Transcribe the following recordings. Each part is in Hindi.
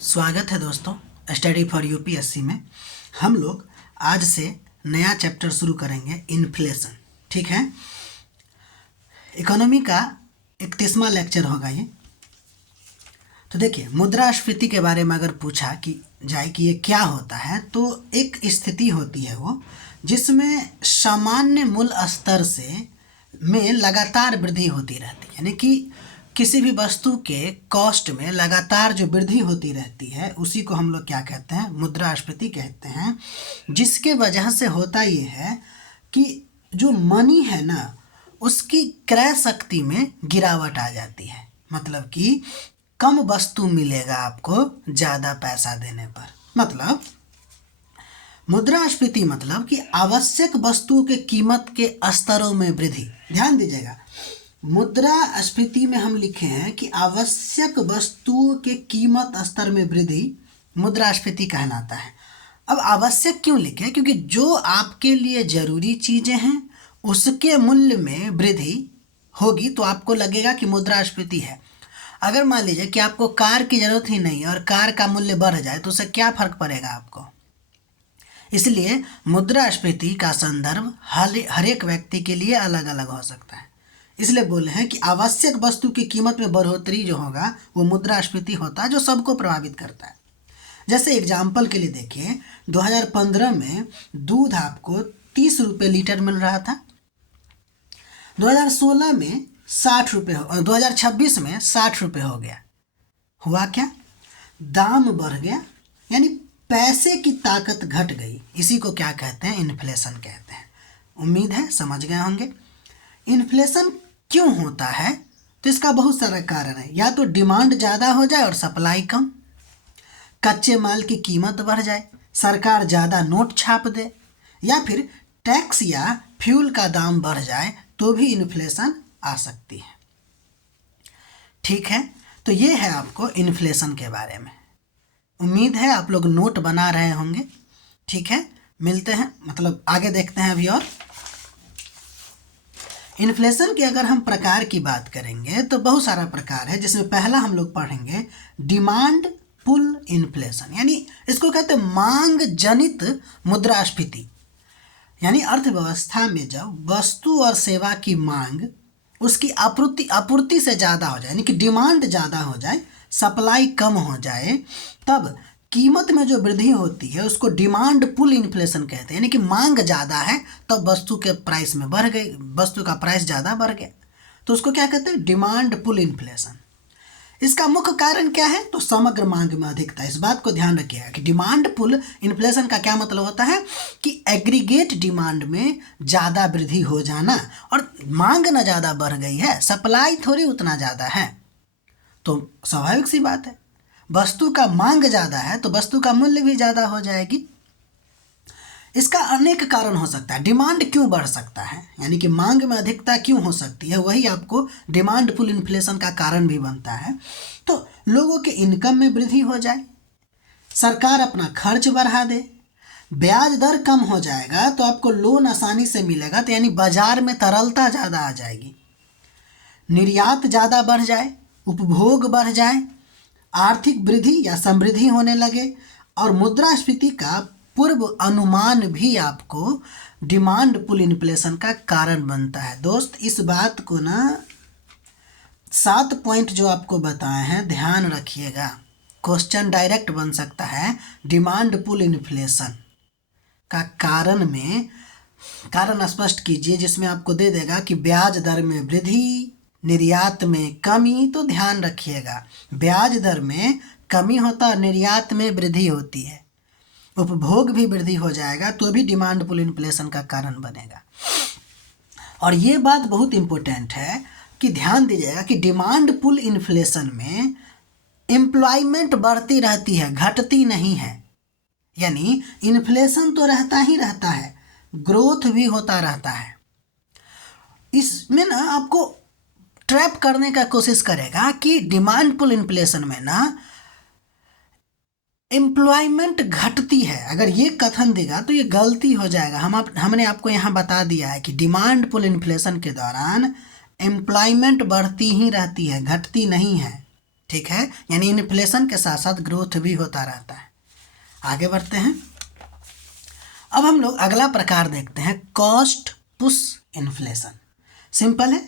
स्वागत है दोस्तों स्टडी फॉर यूपीएससी में। हम लोग आज से नया चैप्टर शुरू करेंगे इन्फ्लेशन। ठीक है, इकोनॉमी का 31वां लेक्चर होगा ये। तो देखिए, मुद्रास्फीति के बारे में अगर पूछा कि जाए कि ये क्या होता है, तो एक स्थिति होती है वो जिसमें सामान्य मूल स्तर से में लगातार वृद्धि होती रहती है, यानी कि किसी भी वस्तु के कॉस्ट में लगातार जो वृद्धि होती रहती है उसी को हम लोग क्या कहते हैं, मुद्रास्फीति कहते हैं। जिसके वजह से होता ये है कि जो मनी है ना, उसकी क्रय शक्ति में गिरावट आ जाती है। मतलब कि कम वस्तु मिलेगा आपको ज़्यादा पैसा देने पर। मतलब मुद्रास्फीति मतलब कि आवश्यक वस्तुओं के कीमत के स्तरों में वृद्धि। ध्यान दीजिएगा, मुद्रास्फीति में हम लिखे हैं कि आवश्यक वस्तुओं के कीमत स्तर में वृद्धि मुद्रास्फीति कहलाता है। अब आवश्यक क्यों लिखे? क्योंकि जो आपके लिए ज़रूरी चीज़ें हैं उसके मूल्य में वृद्धि होगी तो आपको लगेगा कि मुद्रास्फीति है। अगर मान लीजिए कि आपको कार की ज़रूरत ही नहीं है और कार का मूल्य बढ़ जाए तो उससे क्या फ़र्क पड़ेगा आपको। इसलिए मुद्रास्फीति का संदर्भ हर एक व्यक्ति के लिए अलग अलग हो सकता है। इसलिए बोले हैं कि आवश्यक वस्तु की कीमत में बढ़ोतरी जो होगा वो मुद्रास्फीति होता है, जो सबको प्रभावित करता है। जैसे एग्जाम्पल के लिए देखिए, 2015 में दूध आपको 30 रुपये लीटर मिल रहा था, 2016 में 60 रुपये 2026 में 60 रुपये हो गया। हुआ क्या? दाम बढ़ गया, यानी पैसे की ताकत घट गई। इसी को क्या कहते हैं? इन्फ्लेशन कहते हैं। उम्मीद है समझ गए होंगे। इन्फ्लेशन क्यों होता है? तो इसका बहुत सारा कारण है। या तो डिमांड ज़्यादा हो जाए और सप्लाई कम, कच्चे माल की कीमत बढ़ जाए, सरकार ज़्यादा नोट छाप दे, या फिर टैक्स या फ्यूल का दाम बढ़ जाए तो भी इन्फ्लेशन आ सकती है। ठीक है, तो ये है आपको इन्फ्लेशन के बारे में। उम्मीद है आप लोग नोट बना रहे होंगे। ठीक है, मिलते हैं, मतलब आगे देखते हैं अभी। और इन्फ्लेशन के अगर हम प्रकार की बात करेंगे तो बहुत सारा प्रकार है, जिसमें पहला हम लोग पढ़ेंगे डिमांड पुल इन्फ्लेशन, यानी इसको कहते हैं मांग जनित मुद्रास्फीति। यानी अर्थव्यवस्था में जब वस्तु और सेवा की मांग उसकी आपूर्ति से ज़्यादा हो जाए, यानी कि डिमांड ज़्यादा हो जाए, सप्लाई कम हो जाए, तब कीमत में जो वृद्धि होती है उसको डिमांड पुल इन्फ्लेशन कहते हैं। यानी कि मांग ज़्यादा है तो वस्तु के प्राइस में बढ़ गई, वस्तु का प्राइस ज़्यादा बढ़ गया, तो उसको क्या कहते हैं? Demand pull inflation. इसका मुख्य कारण क्या है? तो समग्र मांग में अधिकता। इस बात को ध्यान रखिएगा कि डिमांड पुल इन्फ्लेशन का क्या मतलब होता है कि एग्रीगेट डिमांड में ज़्यादा वृद्धि हो जाना, और मांग ना ज़्यादा बढ़ गई है, सप्लाई थोड़ी उतना ज़्यादा है, तो स्वाभाविक सी बात है, वस्तु का मांग ज़्यादा है तो वस्तु का मूल्य भी ज़्यादा हो जाएगी। इसका अनेक कारण हो सकता है। डिमांड क्यों बढ़ सकता है, यानी कि मांग में अधिकता क्यों हो सकती है, वही आपको डिमांड पुल इन्फ्लेशन का कारण भी बनता है। तो लोगों के इनकम में वृद्धि हो जाए, सरकार अपना खर्च बढ़ा दे, ब्याज दर कम हो जाएगा तो आपको लोन आसानी से मिलेगा, तो यानी बाजार में तरलता ज़्यादा आ जाएगी, निर्यात ज़्यादा बढ़ जाए, उपभोग बढ़ जाए, आर्थिक वृद्धि या समृद्धि होने लगे, और मुद्रास्फीति का पूर्व अनुमान भी आपको डिमांड पुल इन्फ्लेशन का कारण बनता है। दोस्त, इस बात को ना 7 पॉइंट जो आपको बताए हैं ध्यान रखिएगा। क्वेश्चन डायरेक्ट बन सकता है डिमांड पुल इन्फ्लेशन का कारण में कारण स्पष्ट कीजिए, जिसमें आपको दे देगा कि ब्याज दर में वृद्धि, निर्यात में कमी। तो ध्यान रखिएगा, ब्याज दर में कमी होता है, निर्यात में वृद्धि होती है, उपभोग भी वृद्धि हो जाएगा तो भी डिमांड पुल इन्फ्लेशन का कारण बनेगा। और ये बात बहुत इम्पोर्टेंट है कि ध्यान दीजिएगा कि डिमांड पुल इन्फ्लेशन में एम्प्लॉयमेंट बढ़ती रहती है, घटती नहीं है। यानी इन्फ्लेशन तो रहता ही रहता है, ग्रोथ भी होता रहता है। इसमें ना आपको ट्रैप करने का कोशिश करेगा कि डिमांड पुल इन्फ्लेशन में ना एम्प्लॉयमेंट घटती है। अगर ये कथन देगा तो ये गलती हो जाएगा। हमने आपको यहाँ बता दिया है कि डिमांड पुल इन्फ्लेशन के दौरान एम्प्लॉयमेंट बढ़ती ही रहती है, घटती नहीं है। ठीक है, यानी इन्फ्लेशन के साथ साथ ग्रोथ भी होता रहता है। आगे बढ़ते हैं। अब हम लोग अगला प्रकार देखते हैं, कॉस्ट पुश इन्फ्लेशन। सिंपल है,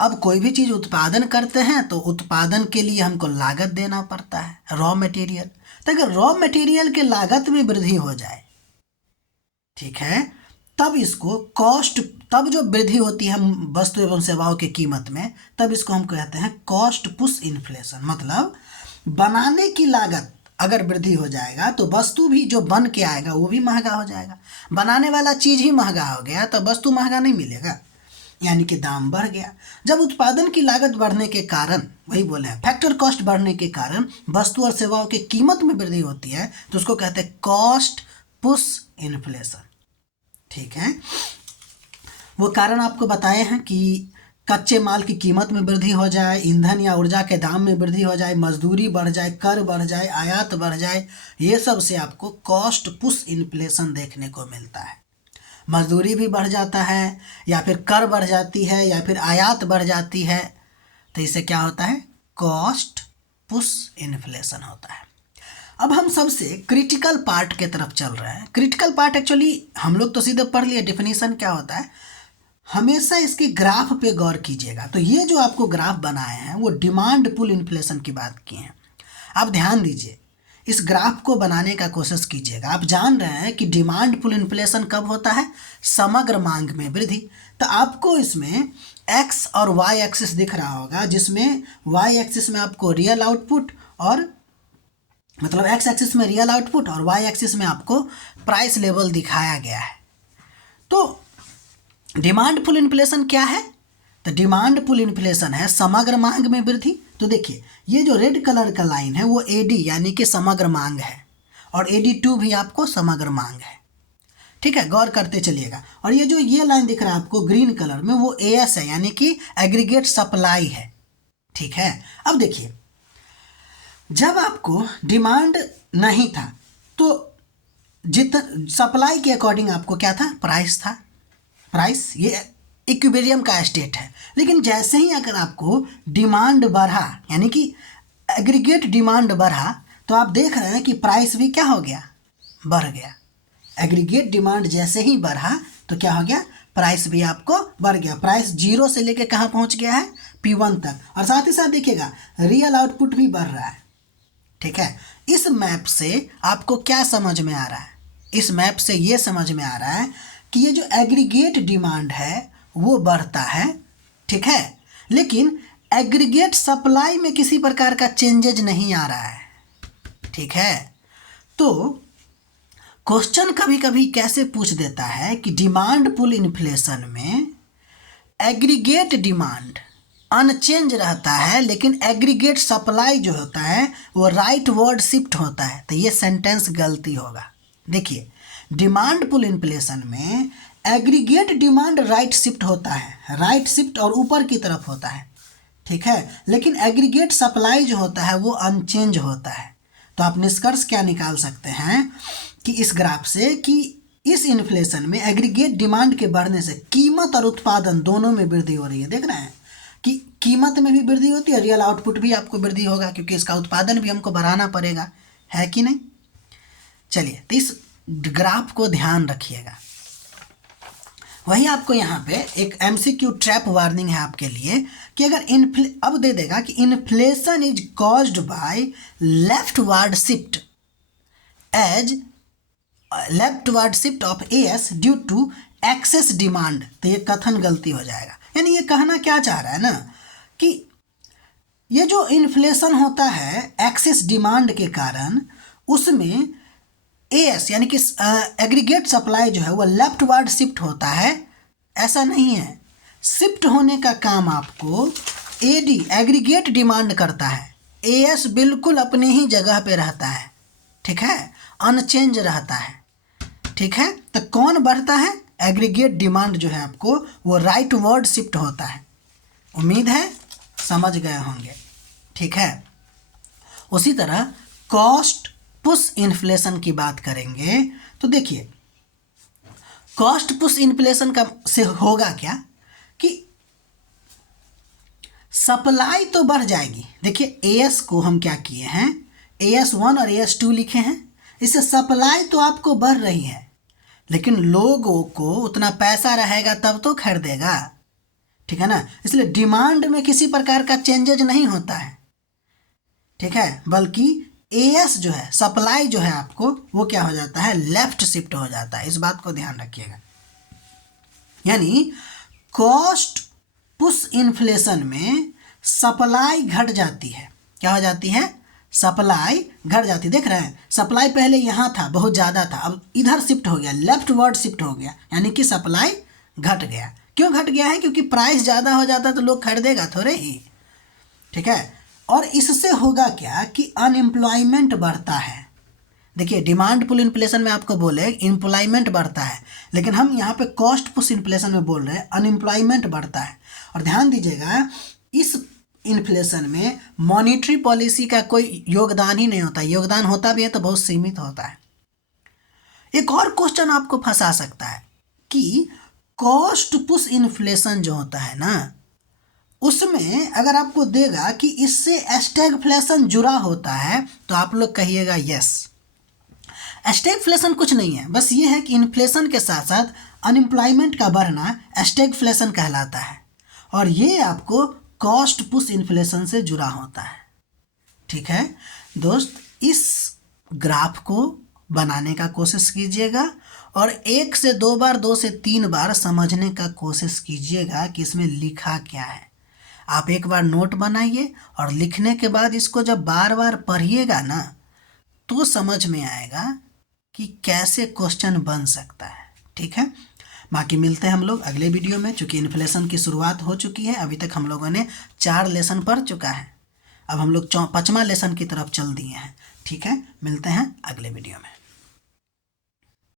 अब कोई भी चीज़ उत्पादन करते हैं तो उत्पादन के लिए हमको लागत देना पड़ता है, रॉ मटेरियल। तो अगर रॉ मटेरियल के लागत में वृद्धि हो जाए, ठीक है, तब इसको कॉस्ट, तब जो वृद्धि होती है वस्तु एवं सेवाओं की कीमत में, तब इसको हम कहते हैं कॉस्ट पुश इन्फ्लेशन। मतलब बनाने की लागत अगर वृद्धि हो जाएगा तो वस्तु भी जो बन के आएगा वो भी महंगा हो जाएगा। बनाने वाला चीज़ ही महंगा हो गया तो वस्तु महंगा नहीं मिलेगा, यानी कि दाम बढ़ गया। जब उत्पादन की लागत बढ़ने के कारण, वही बोले हैं फैक्टर कॉस्ट बढ़ने के कारण वस्तु और सेवाओं की कीमत में वृद्धि होती है तो उसको कहते हैं कॉस्ट पुश इन्फ्लेशन। ठीक है, वो कारण आपको बताए हैं कि कच्चे माल की कीमत में वृद्धि हो जाए, ईंधन या ऊर्जा के दाम में वृद्धि हो जाए, मजदूरी बढ़ जाए, कर बढ़ जाए, आयात बढ़ जाए, ये सब से आपको कॉस्ट पुश इन्फ्लेशन देखने को मिलता है। मजदूरी भी बढ़ जाता है, या फिर कर बढ़ जाती है, या फिर आयात बढ़ जाती है, तो इससे क्या होता है, कॉस्ट पुश इन्फ्लेशन होता है। अब हम सबसे क्रिटिकल पार्ट के तरफ चल रहे हैं। क्रिटिकल पार्ट एक्चुअली हम लोग तो सीधे पढ़ लिए डेफिनेशन क्या होता है, हमेशा इसके ग्राफ पे गौर कीजिएगा। तो ये जो आपको ग्राफ बनाए हैं वो डिमांड पुल इन्फ्लेशन की बात की हैं। आप ध्यान दीजिए, इस ग्राफ को बनाने का कोशिश कीजिएगा। आप जान रहे हैं कि डिमांड पुल इन्फ्लेशन कब होता है, समग्र मांग में वृद्धि। तो आपको इसमें एक्स और वाई एक्सिस दिख रहा होगा, जिसमें वाई एक्सिस में आपको रियल आउटपुट और मतलब एक्स एक्सिस में रियल आउटपुट और वाई एक्सिस में आपको प्राइस लेवल दिखाया गया है। तो डिमांड पुल इन्फ्लेशन क्या है, तो डिमांड पुल इन्फ्लेशन है समग्र मांग में वृद्धि। तो देखिए ये जो रेड कलर का लाइन है वो एडी यानी कि समग्र मांग है, और AD2 भी आपको समग्र मांग है। ठीक है, गौर करते चलिएगा। और ये जो ये लाइन दिख रहा है आपको ग्रीन कलर में, वो AS है यानी कि एग्रीगेट सप्लाई है। ठीक है, अब देखिए जब आपको डिमांड नहीं था तो सप्लाई के अकॉर्डिंग आपको क्या था, प्राइस था। प्राइस ये इक्विलिब्रियम का स्टेट है। लेकिन जैसे ही अगर आपको डिमांड बढ़ा, यानी कि एग्रीगेट डिमांड बढ़ा, तो आप देख रहे हैं कि प्राइस भी क्या हो गया, बढ़ गया। एग्रीगेट डिमांड जैसे ही बढ़ा तो क्या हो गया, प्राइस भी आपको बढ़ गया। प्राइस 0 से लेके कहाँ पहुंच गया है, P1 तक। और साथ ही साथ देखिएगा रियल आउटपुट भी बढ़ रहा है। ठीक है, इस मैप से आपको क्या समझ में आ रहा है, इस मैप से ये समझ में आ रहा है कि ये जो एग्रीगेट डिमांड है वो बढ़ता है। ठीक है, लेकिन एग्रीगेट सप्लाई में किसी प्रकार का चेंजेज नहीं आ रहा है। ठीक है, तो क्वेश्चन कभी कभी कैसे पूछ देता है कि डिमांड पुल इन्फ्लेशन में एग्रीगेट डिमांड अनचेंज रहता है, लेकिन एग्रीगेट सप्लाई जो होता है वो राइट वर्ड शिफ्ट होता है। तो ये सेंटेंस गलती होगा। देखिए डिमांड पुल इन्फ्लेशन में एग्रीगेट डिमांड राइट शिफ्ट होता है, राइट शिफ्ट और ऊपर की तरफ होता है। ठीक है, लेकिन एग्रीगेट सप्लाई जो होता है वो अनचेंज होता है। तो आप निष्कर्ष क्या निकाल सकते हैं कि इस ग्राफ से कि इस इन्फ्लेशन में एग्रीगेट डिमांड के बढ़ने से कीमत और उत्पादन दोनों में वृद्धि हो रही है। देख रहे हैं कि कीमत में भी वृद्धि होती है, रियल आउटपुट भी आपको वृद्धि होगा क्योंकि इसका उत्पादन भी हमको बढ़ाना पड़ेगा, है कि नहीं। चलिए तो इस ग्राफ को ध्यान रखिएगा। वही आपको यहाँ पे एक MCQ ट्रैप वार्निंग है आपके लिए कि अगर अब दे देगा कि inflation is caused by leftward shift of AS due to excess demand. तो ये कथन गलती हो जाएगा। यानी ये कहना क्या चाह रहा है ना कि ये जो इन्फ्लेशन होता है एक्सेस डिमांड के कारण, उसमें AS यानी कि एग्रीगेट सप्लाई जो है वो लेफ्टवर्ड शिफ्ट होता है। ऐसा नहीं है, शिफ्ट होने का काम आपको AD एग्रीगेट डिमांड करता है। AS बिल्कुल अपने ही जगह पे रहता है। ठीक है, अनचेंज रहता है। ठीक है, तो कौन बढ़ता है, एग्रीगेट डिमांड जो है आपको वो राइट वर्ड शिफ्ट होता है। उम्मीद है समझ गए होंगे। ठीक है, उसी तरह कॉस्ट पुश इन्फ्लेशन की बात करेंगे तो देखिए कॉस्ट पुश इन्फ्लेशन का से होगा क्या कि सप्लाई तो बढ़ जाएगी। देखिए AS को हम क्या किए हैं, AS1 और AS2 लिखे हैं, इससे सप्लाई तो आपको बढ़ रही है, लेकिन लोगों को उतना पैसा रहेगा तब तो खरीदेगा, ठीक है ना। इसलिए डिमांड में किसी प्रकार का चेंजेज नहीं होता है, ठीक है, बल्कि AS जो है, सप्लाई जो है आपको, वो क्या हो जाता है, लेफ्ट शिफ्ट हो जाता है। इस बात को ध्यान रखिएगा। यानी कॉस्ट पुश इन्फ्लेशन में सप्लाई घट जाती है। क्या हो जाती है, सप्लाई घट जाती है। देख रहे हैं, सप्लाई पहले यहाँ था, बहुत ज़्यादा था, अब इधर शिफ्ट हो गया, लेफ्ट वर्ड शिफ्ट हो गया, यानी कि सप्लाई घट गया। क्यों घट गया है, क्योंकि प्राइस ज़्यादा हो जाता है तो लोग खरीदेगा थोड़े ही, ठीक है। और इससे होगा क्या कि अनएम्प्लॉयमेंट बढ़ता है। देखिए डिमांड पुल इन्फ्लेशन में आपको बोले एम्प्लॉयमेंट बढ़ता है, लेकिन हम यहाँ पे कॉस्ट पुश इन्फ्लेशन में बोल रहे हैं अनएम्प्लॉयमेंट बढ़ता है। और ध्यान दीजिएगा, इस इन्फ्लेशन में मॉनेटरी पॉलिसी का कोई योगदान ही नहीं होता, योगदान होता भी है तो बहुत सीमित होता है। एक और क्वेश्चन आपको फंसा सकता है कि कॉस्ट पुश इन्फ्लेशन जो होता है ना, उसमें अगर आपको देगा कि इससे स्टैगफ्लेशन जुड़ा होता है तो आप लोग कहिएगा यस। स्टैगफ्लेशन कुछ नहीं है, बस ये है कि इन्फ्लेशन के साथ साथ अनएम्प्लॉयमेंट का बढ़ना स्टैगफ्लेशन कहलाता है, और ये आपको कॉस्ट पुश इन्फ्लेशन से जुड़ा होता है, ठीक है दोस्त। इस ग्राफ को बनाने का कोशिश कीजिएगा और 1 से 2 बार, 2 से 3 बार समझने का कोशिश कीजिएगा कि इसमें लिखा क्या है। आप एक बार नोट बनाइए और लिखने के बाद इसको जब बार बार पढ़िएगा ना, तो समझ में आएगा कि कैसे क्वेश्चन बन सकता है, ठीक है। बाकी मिलते हैं हम लोग अगले वीडियो में। चूँकि इन्फ्लेशन की शुरुआत हो चुकी है, अभी तक हम लोगों ने 4 लेसन पढ़ चुका है, अब हम लोग 5वां लेसन की तरफ चल दिए हैं, ठीक है। मिलते हैं अगले वीडियो में।